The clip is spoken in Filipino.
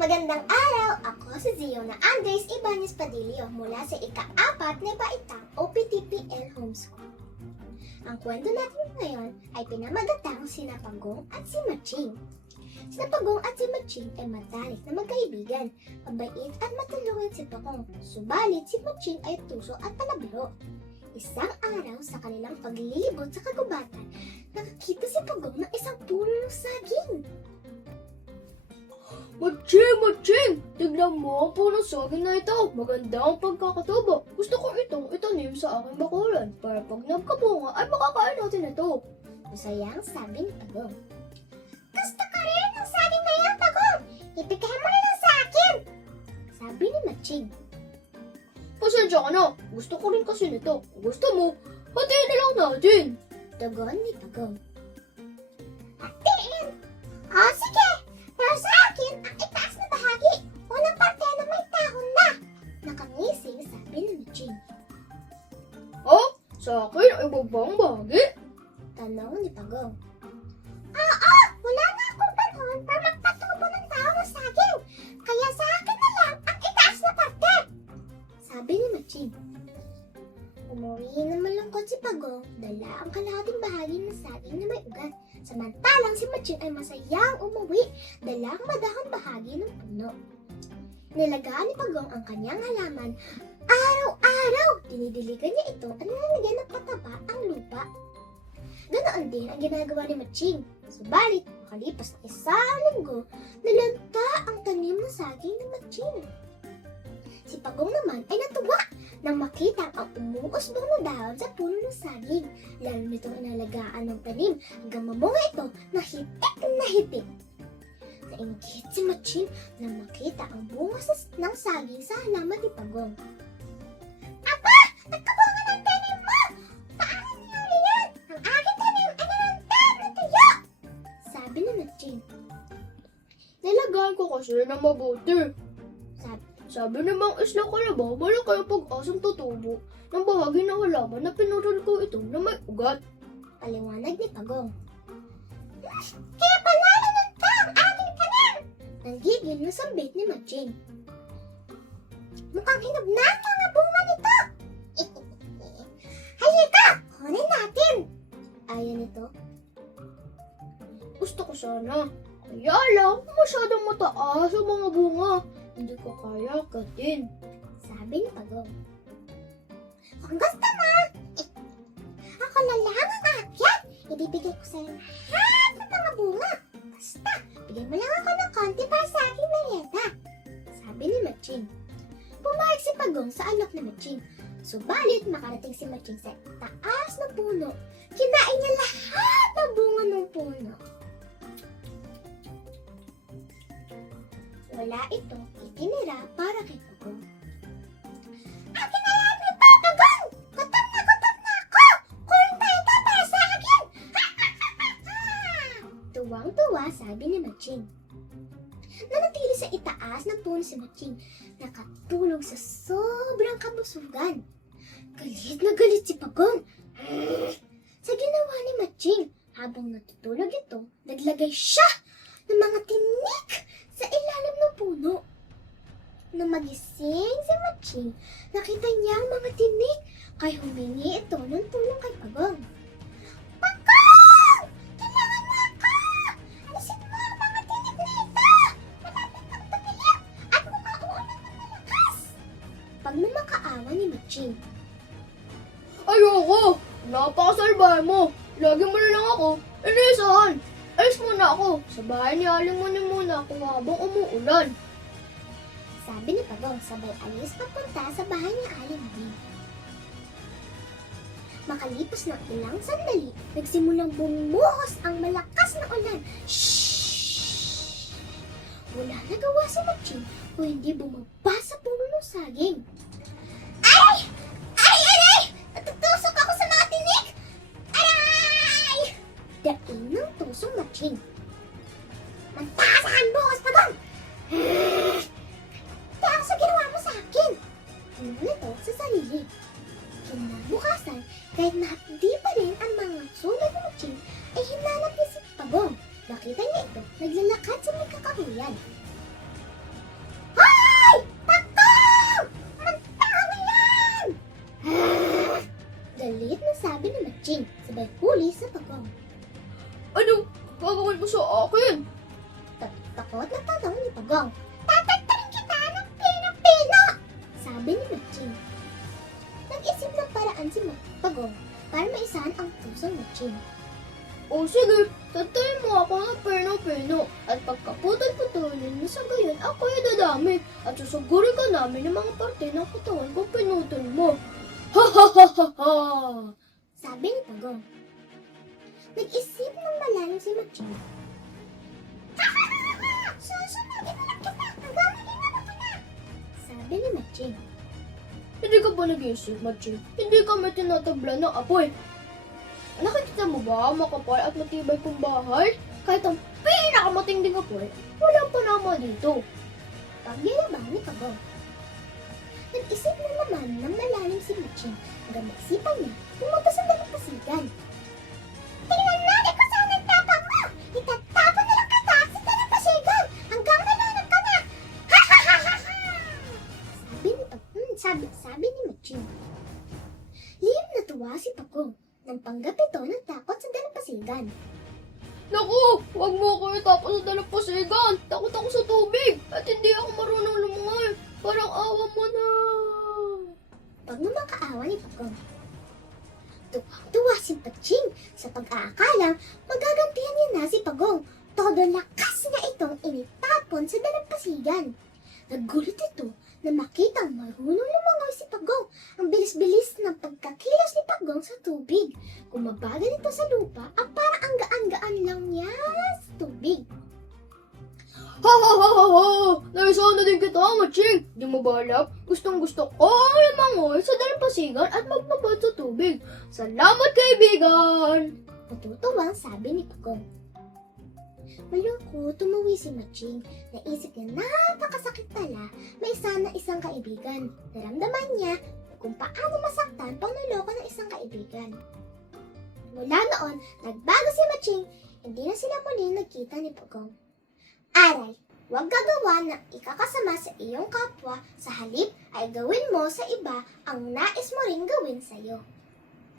Magandang araw! Ako si Ziona Andres Ibanez Padillo mula sa ika-4 na Baitang OPTPL Homeschool. Ang kwento natin ngayon ay pinamagatang sina Pagong at si Matching. Sina Pagong at si Matching ay matalik na magkaibigan. Mabait at matulungin si Pagong, subalit si Matching ay tuso at palabiro. Isang araw sa kanilang paglibot sa kagubatan, nakakita si Pagong ng isang puno ng saging. Matching! Tignan mo ang punong saging na ito. Maganda ang pagkakatubo. Gusto ko itong itanim sa aking bakuran para pag nagkabunga ay makakain natin ito. Masayang sabi ni Pagong. Gusto ko rin ang saging na yan, Pagong! Ibigay mo na lang sa akin! Sabi ni Matching. Pasensya ka na. Gusto ko rin kasi nito. Kung gusto mo, hatiin na lang natin. Tugon ni Pagong. Hatiin? O sige! Pero sa akin, ang itaas na bahagi. Unang parte na may tahon na. Nakangising sabi ni Matching. Oh, sa akin ay babang bahagi. Tanong ni Pagong. Oo! Wala na akong panahon para magpatubo ng tao ng saging. Kaya sa akin na lang ang itaas na parte. Sabi ni Matching. Umuwi na malungkot si Pagong, dala ang kalahating bahagi ng saging na may ugat. Samantalang si Matching ay masayang umuwi, dala ang madahang bahagi ng puno. Nilagaan ni Pagong ang kanyang halaman. Araw-araw, dinidiligan niya ito at nilalagyan ng pataba ang lupa. Ganoon din ang ginagawa ni Matching. Subalit, makalipas ng isang linggo, nalanta ang tanim ng saging ni Matching. Si Pagong naman ay natuwa nang makita ang umuusbong na dahon sa puno ng saging. Lalo nitong inalagaan ng tanim hanggang mamunga ito na hitik na hitik. Nainggit si Matching nang makita ang bunga ng saging sa halaman ni Pagong. Aba! Nagkabunga ng tanim mo! Paano nangyari yan? Ang aking tanim ay nalantad na tuyo! Sabi ni Matching. Nilagaan ko kasi na mabuti. Sabi ni Mang Isla Kalabaw, malaki ang pag-asang tutubo ng bahagi ng halaman na pinurol ko ito na may ugat. Paliwanag ni Pagong. Kaya pala nalanta ang aking tanim! Nanggigil na sambit ni Matching. Mukhang hinog na ang mga bunga nito! Halika! Kunin natin! Ayaw nito. Gusto ko sana. Kaya lang, masyadong mataas ang mga bunga. Hindi ko kaya agatin. Sabi ni Pagong. Kung gusto mo, ako na lang ang aakyat. Ibibigay ko sa'yo lahat ng mga bunga. Basta, bigyan mo lang ako ng konti para sa aking merienda. Sabi ni Matching. Pumayag si Pagong sa alok ni Matching. Subalit, makarating si Matching sa taas ng puno. Kinain niya lahat ng bunga ng puno. Wala itong itinira para kay Pagong. Akin na yan, may Pagong! Gutom na ako! Kunin tayo ito para sa akin! Tuwang-tuwa sabi ni Matching. Nanatili sa itaas ng puno si Matching, nakatulog sa sobrang kabusugan. Galit na galit si Pagong. Sa ginawa ni Matching, habang natutulog ito, naglagay siya ng mga tinik sa ilalim ng puno. Nang magising si Matching, nakita niya ang mga tinik, kaya humingi ito ng tulong kay Pagong. Pagong! Kailangan mo ako! Alisin mo ang mga tinik na ito! Malapit kang tumilip at makauulan ng malakas! Pag namakaawa ni Matching. Ayoko! Napakasalbahe mo! Lagi mo na lang ako inisahan! Alis muna ako! Sa bahay ni Aling muna ako habang umuulan. Sabi ni Pagong sabay alis papunta sa bahay ni Aling Din. Makalipas ng ilang sandali, nagsimulang bumuhos ang malakas na ulan. Shhh! Wala nagawa si Matching kung hindi bumaba sa puno ng saging. Ay! Ay! Natutusok ako sa mga tinik! Aray! Daing ng tusong Matching. Magtaas ang buhos, Pagong! Dahil sa ginawa mo sa akin! Ano nito sa sarili? Kinabukasan, kahit na hindi pa rin ang mga sulat ng Matching, ay hinanap niya si Pagong. Nakita niya ito, naglalakad sa may kakahuyan. Pagong. Ano? Gagawin mo sa akin? Takot na tanong ni Pagong. Tatantarin kita ng pino-pino! Sabi ni Matching. Nag-isip ng paraan si Pagong para maisahan ang puso ni Matching. O sige, tantayin mo ako ng peno-peno. At pagkaputol-putulin mo sa gayon, ako ay dadami. At susugurin ka namin ng mga parte ng katawan kung pinutol mo. Ha ha ha ha ha! Sabi ni Pagong. Nag-isip ng malalim si Matching. Susunodin na lang kita hanggang malingaw ako na! Sabi ni Matching. Hindi ka ba nag-iisip, Matching? Hindi kami tinatabla ng apoy. Nakikita mo ba makapal at matibay kong bahay? Kahit ang pinakamatinding apoy, walang panama dito. Pagyayabang ni Pagong. Nag-isip na naman ng malalim si Matching hanggang naisipan niya pumunta sa dalampasigan. Tingnan natin kung saan ang tapang mo! Itatapon na lang kita sa dalampasigan hanggang malunod ka na! Ha ha ha ha ha! Sabi ni Matching. Lihim na tuwa si Pagong nang panggap ito ng takot sa dalampasigan. Naku, huwag mo ako itapos sa dalampasigan. Takot ako sa tubig at hindi ako marunong lumangoy. Parang awa mo na. Pag namakaawa ni Pagong. Tuwa si Matching sa pag-aakalang magagantihan niya na si Pagong. Todo lakas na itong initapon sa dalampasigan. Nagulat ito na makitang marunong lumangoy si Pagong. Ang bilis-bilis ng pagkakilos ni Pagong sa tubig. Kumabagal ito sa lupa at parang ang gaan-gaan lang niya sa tubig. Ha ha ha ha ha! Naisahan na din kita, Matching. Di mo ba alam? Gustong gusto ko lumangoy sa dalampasigan at magmabad sa tubig. Salamat, kaibigan! Natutuwang sabi ni Pagong. Malungkot tumawi si Matching. Naisip niya napakasakit pala may sana isang kaibigan. Naramdaman niya kung paano masaktan pag naloko ng isang kaibigan. Mula noon, nagbago si Matching. Hindi na sila muling nagkita ni Pagong. Aral, huwag gagawa ng ikakasama sa iyong kapwa. Sa halip ay gawin mo sa iba ang nais mo ring gawin sa iyo.